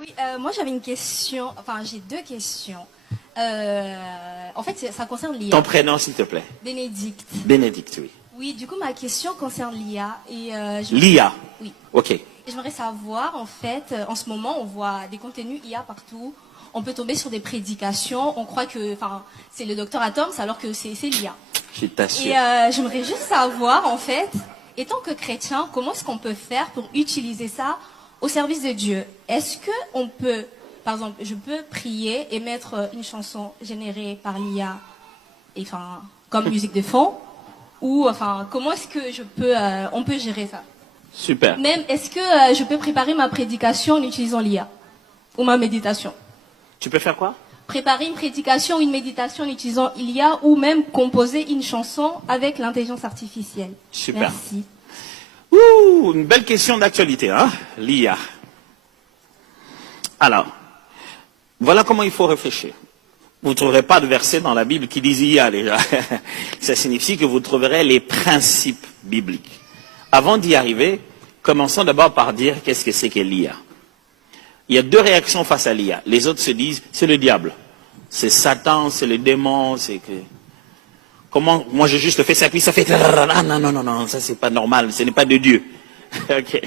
Oui, moi j'avais une question, enfin j'ai deux questions. En fait, ça concerne l'IA. Ton prénom, s'il te plaît. Bénédicte. Bénédicte, oui. Oui, du coup ma question concerne l'IA. L'IA. Oui. Ok. Et j'aimerais savoir, en fait, en ce moment on voit des contenus IA partout. On peut tomber sur des prédications. On croit que, enfin, c'est le docteur Atoms alors que c'est l'IA. Je t'assure. Et j'aimerais juste savoir, en fait, étant que chrétien, comment est-ce qu'on peut faire pour utiliser ça au service de Dieu? Est-ce que on peut, par exemple, je peux prier et mettre une chanson générée par l'IA, et enfin, comme musique de fond, ou enfin, comment est-ce que je peux, on peut gérer ça? Super. Même, est-ce que je peux préparer ma prédication en utilisant l'IA ou ma méditation? Tu peux faire quoi? Préparer une prédication ou une méditation en utilisant l'IA ou même composer une chanson avec l'intelligence artificielle. Super. Merci. Ouh, une belle question d'actualité, hein? L'IA. Alors, voilà comment il faut réfléchir. Vous ne trouverez pas de verset dans la Bible qui dit IA déjà. Ça signifie que vous trouverez les principes bibliques. Avant d'y arriver, commençons d'abord par dire qu'est-ce que c'est que l'IA. Il y a deux réactions face à l'IA. Les autres se disent, c'est le diable. C'est Satan, c'est le démon, c'est que... Comment, moi j'ai juste fait ça, puis ça fait... Ah non, non, non, non, ça c'est pas normal, ce n'est pas de Dieu. Ok.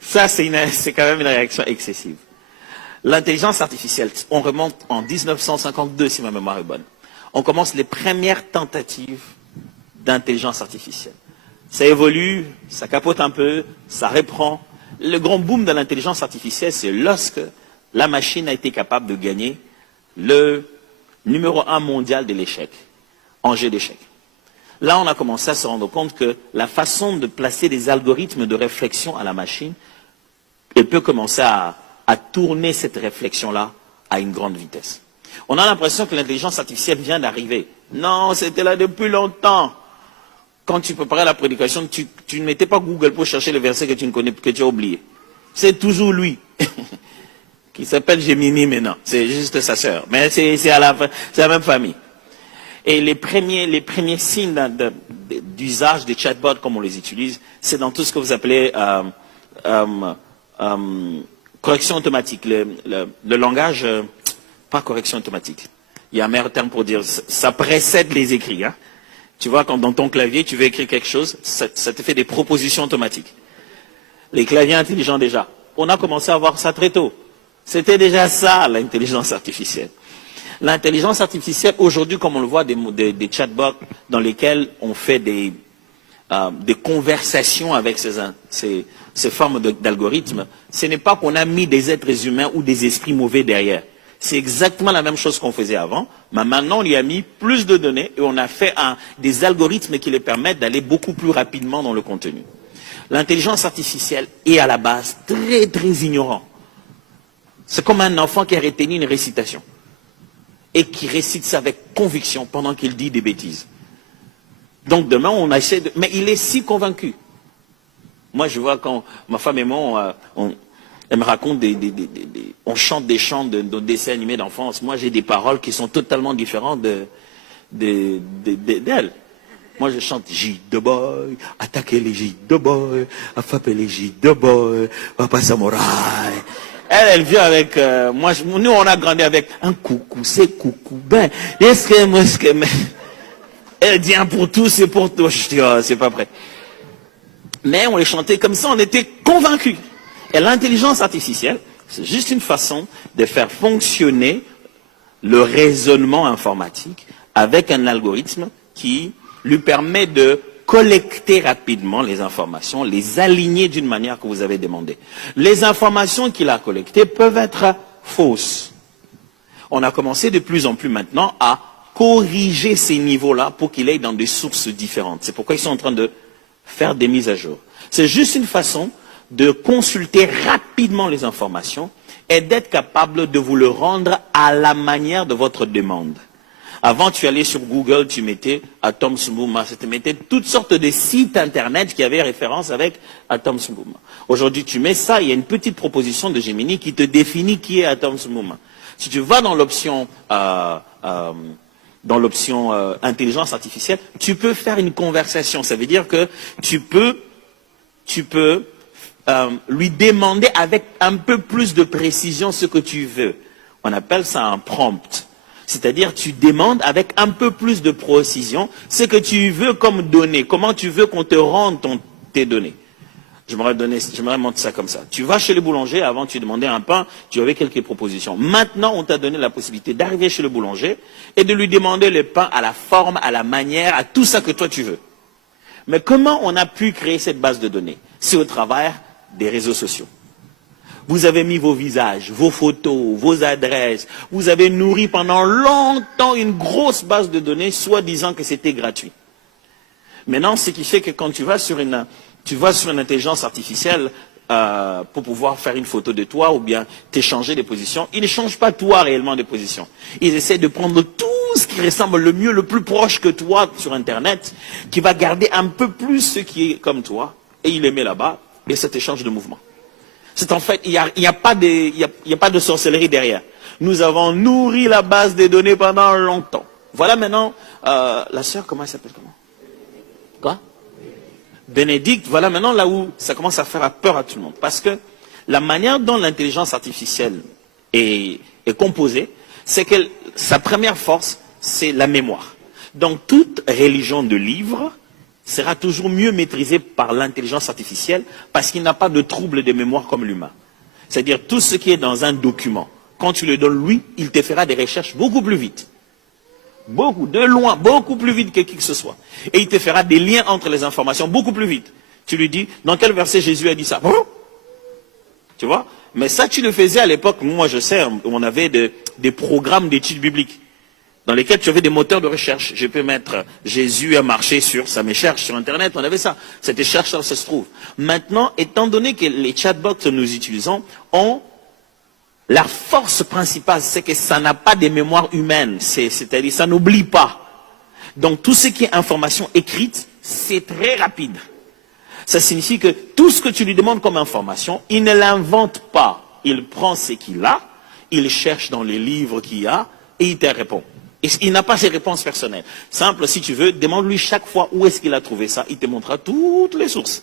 Ça c'est quand même une réaction excessive. L'intelligence artificielle, on remonte en 1952 si ma mémoire est bonne. On commence les premières tentatives d'intelligence artificielle. Ça évolue, ça capote un peu, ça reprend. Le grand boom de l'intelligence artificielle, c'est lorsque la machine a été capable de gagner le numéro 1 mondial de l'échec, en jeu d'échecs. Là, on a commencé à se rendre compte que la façon de placer des algorithmes de réflexion à la machine, elle peut commencer à tourner cette réflexion-là à une grande vitesse. On a l'impression que l'intelligence artificielle vient d'arriver. Non, c'était là depuis longtemps. Quand tu préparais la prédication, tu ne mettais pas Google pour chercher les versets que tu ne connais, que tu as oubliés. C'est toujours lui, qui s'appelle Gemini maintenant. C'est juste sa sœur. Mais c'est la même famille. Et les premiers signes d'usage des chatbots, comme on les utilise, c'est dans tout ce que vous appelez correction automatique. Le langage, pas correction automatique. Il y a un meilleur terme pour dire, ça précède les écrits. Hein. Tu vois, quand dans ton clavier, tu veux écrire quelque chose, ça te fait des propositions automatiques. Les claviers intelligents déjà. On a commencé à voir ça très tôt. C'était déjà ça, l'intelligence artificielle. L'intelligence artificielle, aujourd'hui, comme on le voit, des chatbots dans lesquels on fait des conversations avec ces formes d'algorithmes, ce n'est pas qu'on a mis des êtres humains ou des esprits mauvais derrière. C'est exactement la même chose qu'on faisait avant, mais maintenant on y a mis plus de données et on a fait des algorithmes qui les permettent d'aller beaucoup plus rapidement dans le contenu. L'intelligence artificielle est à la base très très ignorant. C'est comme un enfant qui a retenu une récitation et qui récite ça avec conviction pendant qu'il dit des bêtises. Donc demain on essaie de... Mais il est si convaincu. Moi je vois quand ma femme et moi, elle me raconte on chante des chants de dessins animés d'enfance. Moi, j'ai des paroles qui sont totalement différentes d'elle. Moi, je chante J de boy, attaquer les J de boy, frapper les J de boy, papa samouraï. Elle vient avec nous, on a grandi avec un coucou, c'est coucou. Ben, est-ce que elle dit un pour tous, c'est pour toi. Je dis, oh, c'est pas vrai. Mais on les chantait comme ça, on était convaincus. Et l'intelligence artificielle, c'est juste une façon de faire fonctionner le raisonnement informatique avec un algorithme qui lui permet de collecter rapidement les informations, les aligner d'une manière que vous avez demandé. Les informations qu'il a collectées peuvent être fausses. On a commencé de plus en plus maintenant à corriger ces niveaux-là pour qu'il aille dans des sources différentes. C'est pourquoi ils sont en train de faire des mises à jour. C'est juste une façon de consulter rapidement les informations et d'être capable de vous le rendre à la manière de votre demande. Avant, tu allais sur Google, tu mettais Atom Sumuma, ça te mettait toutes sortes de sites internet qui avaient référence avec Atom Sumuma. Aujourd'hui, tu mets ça, il y a une petite proposition de Gemini qui te définit qui est Atom Sumuma. Si tu vas dans l'option intelligence artificielle, tu peux faire une conversation. Ça veut dire que tu peux lui demander avec un peu plus de précision ce que tu veux. On appelle ça un prompt. C'est-à-dire, tu demandes avec un peu plus de précision ce que tu veux comme données, comment tu veux qu'on te rende tes données. J'aimerais montrer ça comme ça. Tu vas chez le boulanger, avant tu demandais un pain, tu avais quelques propositions. Maintenant, on t'a donné la possibilité d'arriver chez le boulanger et de lui demander le pain à la forme, à la manière, à tout ça que toi tu veux. Mais comment on a pu créer cette base de données? C'est au travers des réseaux sociaux. Vous avez mis vos visages, vos photos, vos adresses. Vous avez nourri pendant longtemps une grosse base de données, soi-disant que c'était gratuit. Maintenant, ce qui fait que quand tu vas sur une intelligence artificielle pour pouvoir faire une photo de toi ou bien t'échanger des positions, ils ne changent pas toi réellement de position. Ils essaient de prendre tout ce qui ressemble le mieux, le plus proche que toi sur Internet, qui va garder un peu plus ce qui est comme toi, et il les met là-bas, et ça t'échange de mouvement. C'est en fait, il n'y a pas de sorcellerie derrière. Nous avons nourri la base des données pendant longtemps. Voilà maintenant, la sœur, comment elle s'appelle, comment? Quoi? Bénédicte, voilà maintenant là où ça commence à faire peur à tout le monde. Parce que la manière dont l'intelligence artificielle est composée, c'est que sa première force, c'est la mémoire. Donc toute religion de livre sera toujours mieux maîtrisée par l'intelligence artificielle parce qu'il n'a pas de trouble de mémoire comme l'humain. C'est-à-dire tout ce qui est dans un document, quand tu le donnes lui, il te fera des recherches beaucoup plus vite. De loin, beaucoup plus vite que qui que ce soit. Et il te fera des liens entre les informations beaucoup plus vite. Tu lui dis, dans quel verset Jésus a dit ça? Tu vois? Mais ça, tu le faisais à l'époque, moi je sais, on avait des programmes d'études bibliques dans lesquels tu avais des moteurs de recherche. Je peux mettre Jésus a marché sur, ça me cherche sur Internet, on avait ça. Cette recherche-là, ça se trouve. Maintenant, étant donné que les chatbots que nous utilisons ont la force principale, c'est que ça n'a pas de mémoire humaine. C'est-à-dire, ça n'oublie pas. Donc, tout ce qui est information écrite, c'est très rapide. Ça signifie que tout ce que tu lui demandes comme information, il ne l'invente pas. Il prend ce qu'il a, il cherche dans les livres qu'il y a, et il te répond. Et il n'a pas ses réponses personnelles. Simple, si tu veux, demande-lui chaque fois où est-ce qu'il a trouvé ça. Il te montrera toutes les sources.